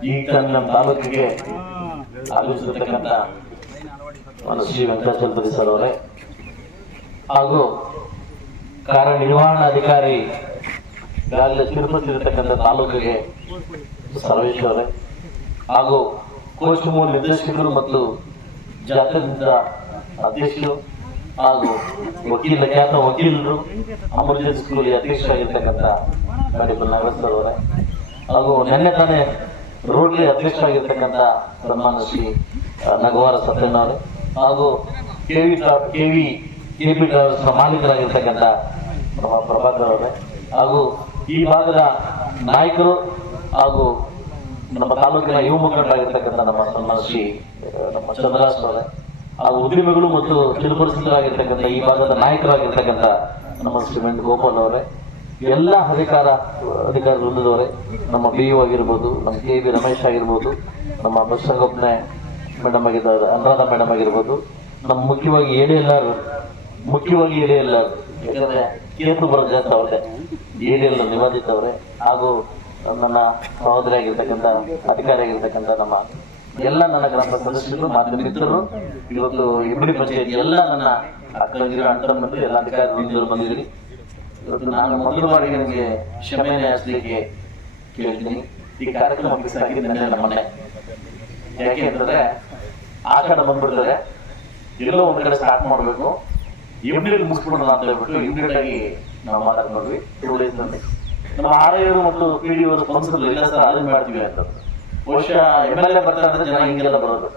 ಈಗ ನಮ್ಮ ತಾಲೂಕಿಗೆ ಆಗಮಿಸಿರ್ತಕ್ಕಂಥ ಶ್ರೀ ವೆಂಕಟಾಚಲಪತಿ ಸರ್ ಅವರೇ ಹಾಗೂ ಕಾರ್ಯನಿರ್ವಹಣಾಧಿಕಾರಿ ಈಗಾಗಲೇ ತಿರುಪತಿರ್ತಕ್ಕಂಥ ತಾಲೂಕಿಗೆ ಸರ್ವೇಶ್ ಅವರೇ ಹಾಗೂ ಕೋಚ್ ಮೂಲ ನಿರ್ದೇಶಕರು ಮತ್ತು ಜಾತ್ಯತೀತ ಅಧ್ಯಕ್ಷರು ಹಾಗೂ ಖ್ಯಾತ ವಕೀಲರು ಅಮರ್ಜೆನ್ಸಿ ಸ್ಕೂಲ್ ಅಧ್ಯಕ್ಷರಾಗಿರ್ತಕ್ಕಂಥ ಮೇಡಮ್ ನಾಗರಾಜ್ ಅವರೇ ಹಾಗೂ ನಿನ್ನೆ ತಾನೇ ರೋಡ್ಲಿ ಅಧ್ಯಕ್ಷರಾಗಿರ್ತಕ್ಕಂಥ ಸನ್ಮಾನ್ಯ ಶ್ರೀ ನಗವಾರ ಸತ್ಯಣ್ಣ ಅವರು ಹಾಗೂ ಕೆಪಿ ಟ್ರಾವೆಲ್ಸ್ನ ಮಾಲೀಕರಾಗಿರ್ತಕ್ಕಂಥ ಪ್ರಭಾಕರ್ ಅವರೇ ಹಾಗೂ ಈ ಭಾಗದ ನಾಯಕರು ಹಾಗೂ ನಮ್ಮ ತಾಲೂಕಿನ ಯುವ ಮುಖಂಡರಾಗಿರ್ತಕ್ಕಂಥ ನಮ್ಮ ಸನ್ಮಾನ್ಯ ಶ್ರೀ ನಮ್ಮ ಚಂದ್ರಾಸ್ ಅವರೇ ಹಾಗೂ ಉದ್ಯಮಿಗಳು ಮತ್ತು ಚಿರುಪರಿಚಿತರಾಗಿರ್ತಕ್ಕಂಥ ಈ ಭಾಗದ ನಾಯಕರಾಗಿರ್ತಕ್ಕಂಥ ನಮ್ಮ ಶ್ರೀ ಗೋಪಾಲ್ ಅವರೇ ಎಲ್ಲ ಅಧಿಕಾರಿ ವೃಂದದವರೇ ನಮ್ಮ BU ಆಗಿರ್ಬೋದು, ನಮ್ಮ KB ರಮೇಶ್ ಆಗಿರ್ಬೋದು, ನಮ್ಮ ಬಸಂಗಪ್ಪನೆ ಮೇಡಮ್ ಆಗಿದ್ದಾರೆ, ಅನುರಾಧ ಮೇಡಮ್ ಆಗಿರ್ಬೋದು, ನಮ್ಮ ಮುಖ್ಯವಾಗಿ ADLR ಯಾಕಂದ್ರೆ ಕೇಂದ್ರ ಬರೋ ಜಾಸ್ತಿ ಅವ್ರದ್ದೇ ADLR ನಿವಾದಿತ ಅವರೇ ಹಾಗೂ ನನ್ನ ಸಹೋದರಿ ಆಗಿರ್ತಕ್ಕಂಥ ಅಧಿಕಾರಿ ಆಗಿರ್ತಕ್ಕಂಥ ನಮ್ಮ ಎಲ್ಲ ನನ್ನ ಗ್ರಾಮ ಸದಸ್ಯರು ಮಾಧ್ಯಮ ಮಿತ್ರರು ಇವತ್ತು ಇಬ್ಬರಿ ಪಂಚಾಯತ್ ಎಲ್ಲ ನನ್ನ ಅಕ್ಕಂದಿರು ಅಣ್ಣ ಎಲ್ಲ ಅಧಿಕಾರಿ ವೃಂದರು ಬಂದಿದ್ದೀರಿ. ಇವತ್ತು ನಾನು ಮೊದಲ ಬಾರಿಗೆ ನನಗೆ ಕ್ಷಮೆಯನ್ನು ಯಾಚಿಸಲಿಕ್ಕೆ ಕೇಳ್ತೀನಿ. ಈ ಕಾರ್ಯಕ್ರಮ ಫಿಕ್ಸ್ ಆಗಿದೆ ನೆನ್ನೆ ನಮ್ಮನೆ. ಯಾಕೆ ಅಂತಂದ್ರೆ ಆ ಕಡೆ ಬಂದ್ಬಿಡ್ತಾರೆ, ಎಲ್ಲೋ ಒಂದ್ ಕಡೆ ಸ್ಟಾರ್ಟ್ ಮಾಡಬೇಕು, ಇಮ್ಮಿಡಿಯೇಟ್ ಮುಗಿಸ್ಬಿಡೋಣ ಅಂತ ಹೇಳ್ಬಿಟ್ಟು ಇಮ್ಮಿಡಿಯೇಟ್ ಆಗಿ ನಾವು ಮಾತಾಡ್ಕೊಂಡ್ವಿ. 2 days ನಲ್ಲಿ ನಮ್ಮ RIO ಮತ್ತು PDO ಸ್ಪಾನ್ಸರ್ ಇಲ್ಲ ಸರ್ ಅದನ್ನ ಮಾಡ್ತೀವಿ ಅಂತ. ಬಹುಶಃ MLA ಬರ್ತಾರೆ ಅಂದ್ರೆ ಜನ ಹಿಂಗೆಲ್ಲ ಬರೋದು.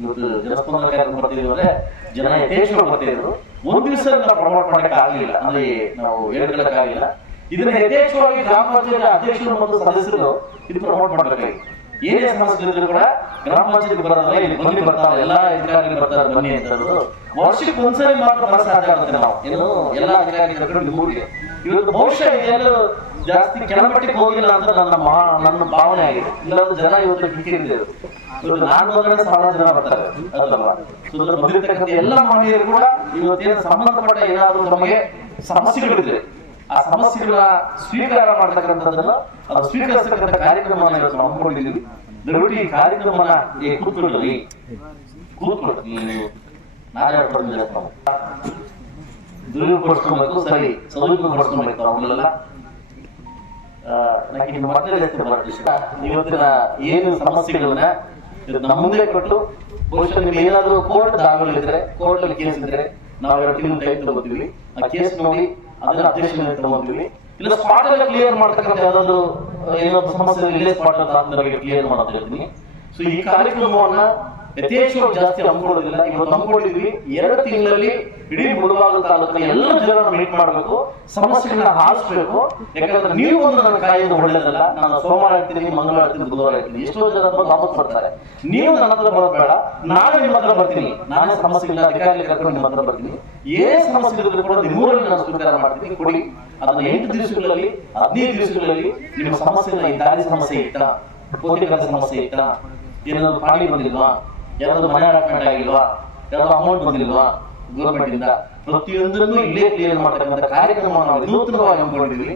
ಇವತ್ತು ಜನಸ್ಪಂದನ ಕಾರ್ಯಕ್ರಮ ಬರ್ತಿದ್ವಿ ಅಂದ್ರೆ ಜನ ಯಥೇಚ್ಛವಾಗಿ ಬರ್ತಿದ್ರು. ಒಂದು ದಿವಸ ನಾವು ಪ್ರಮೋಟ್ ಮಾಡಕ್ಕೆ ಆಗಲಿಲ್ಲ, ಅಂದ್ರೆ ನಾವು ಹೇಳ್ಕೊಳ್ಳಕ್ಕಾಗಿಲ್ಲ. ಇದನ್ನ ಯಥೇಚ್ಛವಾಗಿ ಗ್ರಾಮ ಪಂಚಾಯತ್ ಅಧ್ಯಕ್ಷರು ಮತ್ತು ಸದಸ್ಯರು ಇದು ಪ್ರಮೋಟ್ ಮಾಡಬೇಕಾಗಿ ಏನೇ ಸಮಸ್ಯೆ ಇದ್ರು ಕೂಡ ಗ್ರಾಮ ಪಂಚಾಯತ್ ಬರೋದ್ರೆ ಇಲ್ಲಿ ಬನ್ನಿ ಬರ್ತಾವೆ, ಎಲ್ಲಾ ಅಧಿಕಾರಿಗಳು ಬರ್ತಾರೆ ಬನ್ನಿ ಅಂತ ಹೇಳೋದು. ವರ್ಷಕ್ಕೆ ಒಂದ್ಸರಿ ಮಾತ್ರ ಮನಸ್ಸಾಗುತ್ತೆ ನಾವು ಏನು ಎಲ್ಲಾ ಅಧಿಕಾರಿಗಳು ನಿಮ್ಮೂರಿಗೆ. ಇವತ್ತು ಬಹುಶಃ ಇದೆಲ್ಲ ಜಾಸ್ತಿ ಕೆಳಮಟ್ಟಕ್ಕೆ ಹೋಗಿಲ್ಲ ಅಂತ ನನ್ನ ಭಾವನೆ ಆಗಿದೆ. ಇಲ್ಲಾಂದ್ರೆ ಜನ ಇವತ್ತು ಕಿಕ್ಕಿರಿದೆ. ಇವತ್ತು ನಾನು ಬಂದ್ರೆ 1000 ಜನ ಬರ್ತಾರೆ ಅಲ್ಲಲ್ವಾ. ಬಂದಿರ್ತಕ್ಕಂಥ ಎಲ್ಲ ಮಹಿಳೆಯರು ಕೂಡ ಇವತ್ತೇನು ಸಂಬಂಧಪಟ್ಟ ಏನಾದ್ರು ನಮಗೆ ಸಮಸ್ಯೆಗಳಿದೆ, ಆ ಸಮಸ್ಯೆಗಳ ಸ್ವೀಕಾರ ಮಾಡ್ತಕ್ಕಂಥದ್ದನ್ನು ಅದು ಸ್ವೀಕರಿಸತಕ್ಕಂಥ ಕಾರ್ಯಕ್ರಮವನ್ನು ಇವತ್ತು ನಾವು ಹಮ್ಮಿಕೊಂಡಿದ್ದೀವಿ. ದಯವಿಟ್ಟು ಈ ಕಾರ್ಯಕ್ರಮನ ಕೂತ್ಕೊಳ್ಳಿ ನಾಳೆ ದುರುಪಡಿಸ್ಕೊಬೇಕು, ಸರಿ ಸದುಪಯೋಗಪಡಿಸ್ಕೊಬೇಕು. ಅವನ್ನೆಲ್ಲ ಇವತ್ತಿನ ಏನು ಸಮಸ್ಯೆಗಳನ್ನ ನಮ್ಮ ಮುಂದೆ ಕೊಟ್ಟು ಬಹುಶಃ ನಿಮ್ಗೆ ಏನಾದ್ರು ಕೋರ್ಟ್ ದಾಖಲಿದ್ರೆ, ಕೋರ್ಟ್ ಅಲ್ಲಿ ಕೇಸ್ ಇದ್ರೆ ನಾವು 2 ತಿಂಗಳು ಟೈಮ್ ತಗೋತೀವಿ. ಆ ಕೇಸ್ ನೋಡಿ ಅದನ್ನ ಅಧ್ಯಕ್ಷತೆ ತಗೋತೀವಿ. ಇಲ್ಲ ಸ್ಪಾಟ್ ಎಲ್ಲ ಕ್ಲಿಯರ್ ಮಾಡ್ತಕ್ಕಂಥ ಯಾವ್ದಾದ್ರು ಏನಾದ್ರು ಸಮಸ್ಯೆ ಇಲ್ಲೇ ಸ್ಪಾಟ್ ಅಂತ ಕ್ಲಿಯರ್ ಮಾಡೋದು ಹೇಳ್ತೀನಿ. ಸೊ ಈ ಕಾರ್ಯಕ್ರಮವನ್ನ ಯಥೇಚ್ಛವಾಗಿ ಜಾಸ್ತಿ ಹಮ್ಮಿಕೊಳ್ಳೋದಿಲ್ಲ. ಇವತ್ತು ಹಮ್ಮಿಕೊಂಡಿದ್ವಿ. 2 ತಿಂಗಳಲ್ಲಿ ಇಡೀ ಮುಳಬಾಗಿಲು ತಾಲೂಕಿನ ಎಲ್ಲ ಜನ ಮೀಟ್ ಮಾಡಬೇಕು, ಸಮಸ್ಯೆಗಳನ್ನ ಆಲಿಸಬೇಕು. ಯಾಕಂದ್ರೆ ನೀವು ಒಂದು ನನ್ನ ಕಾಯಿದು ಒಳ್ಳೇದಲ್ಲ. ನಾನು ಸೋಮವಾರ ಹೇಳ್ತೀನಿ, ಮಂಗಳವಾರ ಹೇಳ್ತೀನಿ, ಬುಧವಾರ ಹೇಳ್ತೀನಿ. ಎಷ್ಟೋ ಜನ ವಾಪಸ್ ಬರ್ತಾರೆ. ನೀವು ನನ್ನ ಹತ್ರ ಬರೋದು ಬೇಡ, ನಾಳೆ ನಿಮ್ಮ ಹತ್ರ ಬರ್ತೀನಿ. ನಾನೇ ಸಮಸ್ಯೆಗಳನ್ನ ಅಧಿಕಾರಿ ಕರ್ಕೊಂಡು ನಿಮ್ಮ ಹತ್ರ ಬರ್ತೀನಿ. ಏನೇ ಸಮಸ್ಯೆ ಇದ್ರೂ ಕೂಡ ನಿಮ್ಮೂರಲ್ಲಿ ನಾನು ಸ್ವೀಕಾರ ಮಾಡ್ತೀನಿ, ಕೊಡಿ. ಅದನ್ನ 8 ದಿವಸಗಳಲ್ಲಿ 15 ದಿವಸಗಳಲ್ಲಿ ನಿಮ್ಮ ಸಮಸ್ಯೆನ ಈ ದಾರಿ ಸಮಸ್ಯೆ ಇತ್ತಾ, ಪೋತಿಗಳ ಸಮಸ್ಯೆ ಇತ್ತಾ, ಏನಾದ್ರು ಪಾಣಿ ಬಂದಿಲ್ವಾ, ಯಾರಾದ್ರೂ ಮನೆ ಅಲಾಟ್ಮೆಂಟ್ ಆಗಿಲ್ವಾ, ಯಾರಾದ್ರೂ ಅಮೌಂಟ್ ಬಂದಿಲ್ವಾ ಗೌರ್ಮೆಂಟ್ ಇಂದ, ಪ್ರತಿಯೊಂದನ್ನು ಇಲ್ಲೇ ಕ್ಲಿಯರ್ ಮಾಡ್ತಕ್ಕಂಥ ಕಾರ್ಯಕ್ರಮ ನಾವು ವಿನೂತನವಾಗಿ ಹಮ್ಮಿಕೊಂಡಿದ್ವಿ.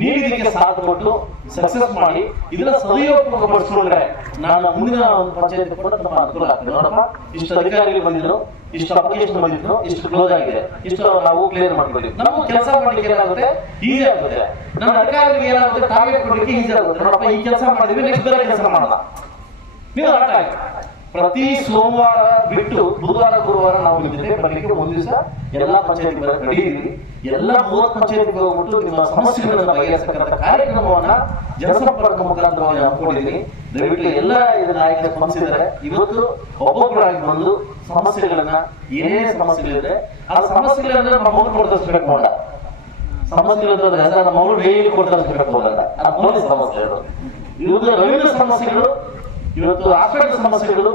ನೀವು ಇದಕ್ಕೆ ಸಾಥ್ ಕೊಟ್ಟು ಸಕ್ಸಸ್ ಮಾಡಿ ಇದನ್ನ ಸದುಪಯೋಗ ಪಡಿಸ್ಕೊಂಡ್ರೆ ನಾನು ಮುಂದಿನ ಒಂದು ಪಂಚಾಯತ್ ಕೂಡ ನಮ್ಮ ಅನುಕೂಲ ಆಗ್ತದೆ. ನೋಡಪ್ಪ, ಇಷ್ಟು ಅಧಿಕಾರಿಗಳು ಬಂದಿದ್ರು, ಇಷ್ಟು ಅಪ್ಲಿಕೇಶನ್ ಬಂದಿದ್ರು, ಇಷ್ಟು ಕ್ಲೋಸ್ ಆಗಿದೆ, ಇಷ್ಟು ನಾವು ಕ್ಲಿಯರ್ ಮಾಡ್ತೀವಿ. ನಾವು ಕೆಲಸ ಮಾಡ್ಲಿಕ್ಕೆ ಏನಾಗುತ್ತೆ, ಈಸಿ ಆಗುತ್ತೆ. ನಮ್ಮ ಅಧಿಕಾರಿಗಳಿಗೆ ಏನಾಗುತ್ತೆ, ಟಾರ್ಗೆಟ್ ಕೊಡ್ಲಿಕ್ಕೆ ಈಸಿ ಆಗುತ್ತೆ. ನೋಡಪ್ಪ, ಈ ಕೆಲಸ ಮಾಡಿದ್ವಿ, ನೆಕ್ಸ್ಟ್ ಬೇರೆ ಕೆಲಸ ಮಾಡೋಣ. ನೀವು ಅರ್ಥ ಆಯ್ತು. ಪ್ರತಿ ಸೋಮವಾರ ಬಿಟ್ಟು ಬುಧವಾರ ಗುರುವಾರ ನಾವು ಜೊತೆ ಬರ್ಲಿಕ್ಕೆ ಒಂದು ದಿವಸ ಎಲ್ಲಾ ಪಂಚಾಯತ್ ರೆಡಿ ಇದ್ದೀವಿ. ಎಲ್ಲ 30 ಪಂಚಾಯತ್ಗೆ ಹೋಗ್ಬಿಟ್ಟು ನಿಮ್ಮ ಸಮಸ್ಯೆಗಳನ್ನ ಬಗೆಹರಿಸತಕ್ಕಂಥ ಕಾರ್ಯಕ್ರಮವನ್ನ ಜನಸಂಪರ್ಕ ಮುಖಾಂತರವಾಗಿ ಹಮ್ಮಿಕೊಂಡಿದ್ದೀನಿ. ದಯವಿಟ್ಟು ಎಲ್ಲ ಇದನ್ನ ನಾಯಕರು ಸ್ಪಂದಿಸಿದ್ದಾರೆ. ಇವತ್ತು ಒಬ್ಬೊಬ್ಬರಾಗಿ ಬಂದು ಸಮಸ್ಯೆಗಳನ್ನ ಏನೇ ಸಮಸ್ಯೆಗಳಿದೆ ಆ ಸಮಸ್ಯೆಗಳನ್ನ ನಮ್ಮ ಮಗು ಕೊಡ್ತರಿಸ್ಬೇಕು. ನೋಡ ಸಮಸ್ಯೆಗಳು ನಮ್ಮ ಮಗು ಡೈಲಿ ಕೊಡ್ತರಿಸ್ಬೇಕು ಹೋಗಲ್ಲ, ಅದು ಸಮಸ್ಯೆ ಅದು. ಇವತ್ತು ರವೀಂದ್ರ ಸಮಸ್ಯೆಗಳು, ಇವತ್ತು ಹಾಸ್ಪಿಟಲ್ ಸಮಸ್ಯೆಗಳು,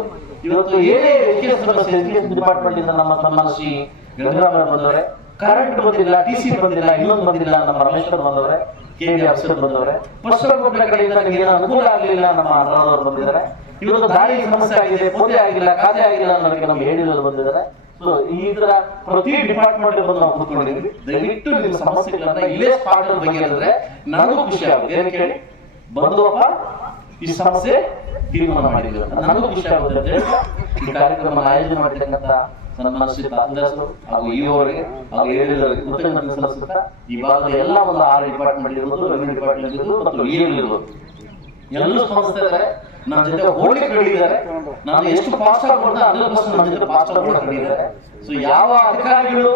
ಇವತ್ತು ಏನೇ ಎಜುಕೇಶನ್ ಡಿಪಾರ್ಟ್ಮೆಂಟ್ ಇಂದ ನಮ್ಮ ಸನ್ಮಾನ್ಯ ಶ್ರೀ ಗಂಗರಾಮಯ್ಯ ಬಂದವರೆ, ಕರೆಂಟ್ ಬಂದಿಲ್ಲ, TC ಬಂದಿಲ್ಲ, ಇನ್ನೊಂದು ಬಂದಿಲ್ಲ, ನಮ್ಮ ರಮೇಶ್ವರ್ ಬಂದವರೆ, KB ಅಫ್ಸರ್ ಬಂದವರೆ, ಪಶ್ಚಿಮ ಕಡೆಯಿಂದ ಏನೋ ಅನುಕೂಲ ಆಗಲಿಲ್ಲ, ನಮ್ಮ ಅನುರಾಧವರು ಬಂದಿದ್ದಾರೆ. ಇವತ್ತು ದಾರಿ ಸಮಸ್ಯೆ ಆಗಿದೆ, ಪೋತೆ ಆಗಿಲ್ಲ, ಖಾತೆ ಆಗಿಲ್ಲ ಅನ್ನೋದಕ್ಕೆ ನಮ್ಗೆ ಹೇಳಿದ್ರು ಬಂದಿದ್ದಾರೆ. ಸೊ ಈ ತರ ಪ್ರತಿ ಡಿಪಾರ್ಟ್ಮೆಂಟ್ ಬಂದು ನಾವು ಕೂತ್ಕೊಂಡಿದ್ವಿ. ದಯವಿಟ್ಟು ನಿಮ್ಮ ಸಮಸ್ಯೆಗಳನ್ನ ಇಲ್ಲೇ ಸ್ಪಾಟ್ ಬಗೆಹರಿದ್ರೆ ನನಗೂ ಖುಷಿ ಆಗುತ್ತೆ. ಏನಕ್ಕೆ ಹೇಳಿ, ಬಂದುವಪ್ಪ ಈ ಸಮಸ್ಯೆ ತೀರ್ಮಾನ ಮಾಡಿದ್ರು. ನನಗೂ ಖುಷಿ ಆಗುತ್ತೆ ಅಂತ ಹೇಳ್ತಾ ಈ ಕಾರ್ಯಕ್ರಮ ಆಯೋಜನೆ ಮಾಡಿರ್ತಕ್ಕಂಥ ಸನ್ಮಾನ ಶ್ರೀ ತಹಸೀಲ್ದಾರ್ ಹಾಗೂ ಇವರಿಗೆ ಹಾಗೂ ಹೇಳಿದವರಿಗೆ ಕೃತಜ್ಞತೆ ಸಲ್ಲಿಸುತ್ತಾ ಈ ಭಾಗದ ಎಲ್ಲ ಒಂದು 6 ಡಿಪಾರ್ಟ್ಮೆಂಟ್ ಇರ್ಬೋದು, ರೆವಿನ್ಯೂ ಡಿಪಾರ್ಟ್ಮೆಂಟ್ ಇರ್ಬೋದು ಮತ್ತು ಇರ್ಬೋದು ಎಲ್ಲರೂ ಸ್ಪಂದಿಸ್ತಾ ಇದ್ದಾರೆ. ನನ್ನ ಜೊತೆ ಹೋಳಿಕೆ ಕಳಿದ್ದಾರೆ. ನಾನು ಎಷ್ಟು ಫಾಸ್ಟ್ ಆಗಿ ಕೊಡ್ತಾ 100% ನನ್ನ ಜೊತೆ ಫಾಸ್ಟ್ ಆಗಿ ಕೂಡ ಕಳಿದ್ದಾರೆ. ಸೊ ಯಾವ ಅಧಿಕಾರಿಗಳು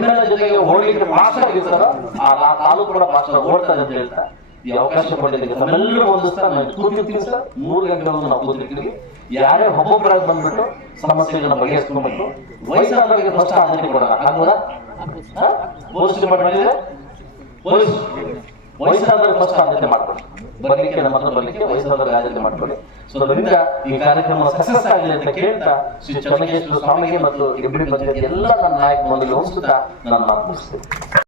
MLA ಜೊತೆಗೆ ಹೋಳಿಕೆ ಫಾಸ್ಟ್ ಆಗಿರ್ತಾರೋ ಆ ತಾಲೂಕು ಕೂಡ ಫಾಸ್ಟ್ ಆಗಿ ಓಡ್ತಾರೆ ಅಂತ ಹೇಳ್ತಾ ಈ ಅವಕಾಶ ಕೊಟ್ಟಿದ್ದಕ್ಕೆ ತಮ್ಮೆಲ್ಲರೂ ಹೊಂದಿಸ್ತಾ ನಾನು ಕೂತಿರ್ತೀನಿ ಸರ್. 3 ಗಂಟೆವರೆಗೂ ನಾವು ಕೂತಿರ್ತೀವಿ. ಯಾರೇ ಒಬ್ಬೊಬ್ಬರಾಗಿ ಬಂದ್ಬಿಟ್ಟು ಸಮಸ್ಯೆಗಳನ್ನ ಬಗೆಹರಿಸ್ಕೊಂಡ್ಬಿಟ್ಟು ವಯಸ್ಸಾದವರಿಗೆ ಫಸ್ಟ್ ಆದ್ಯತೆ ಕೊಡೋಣ. ಆಗ್ಬೋದಾ? ಪೊಲೀಸ್ ಡಿಪಾರ್ಟ್ಮೆಂಟ್ ಇದೆ, ಪೊಲೀಸ್ ವಯಸ್ಸಾದವ್ರಿಗೆ ಫಸ್ಟ್ ಆದ್ಯತೆ ಮಾಡ್ಕೊಳ್ಳಿ. ಬರ್ಲಿಕ್ಕೆ ನಮ್ಮ ಹತ್ರ ಬರ್ಲಿಕ್ಕೆ ವಯಸ್ಸಾದವ್ರಿಗೆ ಆದ್ಯತೆ ಮಾಡ್ಕೊಳ್ಳಿ. ಸೊ ಅದರಿಂದ ಈ ಕಾರ್ಯಕ್ರಮ ಸಕ್ಸಸ್ ಆಗಲಿ ಅಂತ ಕೇಳ್ತಾ ಶ್ರೀ ಚನ್ನಕೇಶ್ವರ ಸ್ವಾಮಿಗೆ ಮತ್ತು ಎಬ್ಬಿಡಿ ಪಂಚಾಯತ್ ಎಲ್ಲ ನನ್ನ ನಾಯಕ ಮಂಡಳಿ ಹೊಂದಿಸುತ್ತಾ ನಾನು ಮಾತು ಮುಗಿಸ್ತೇನೆ.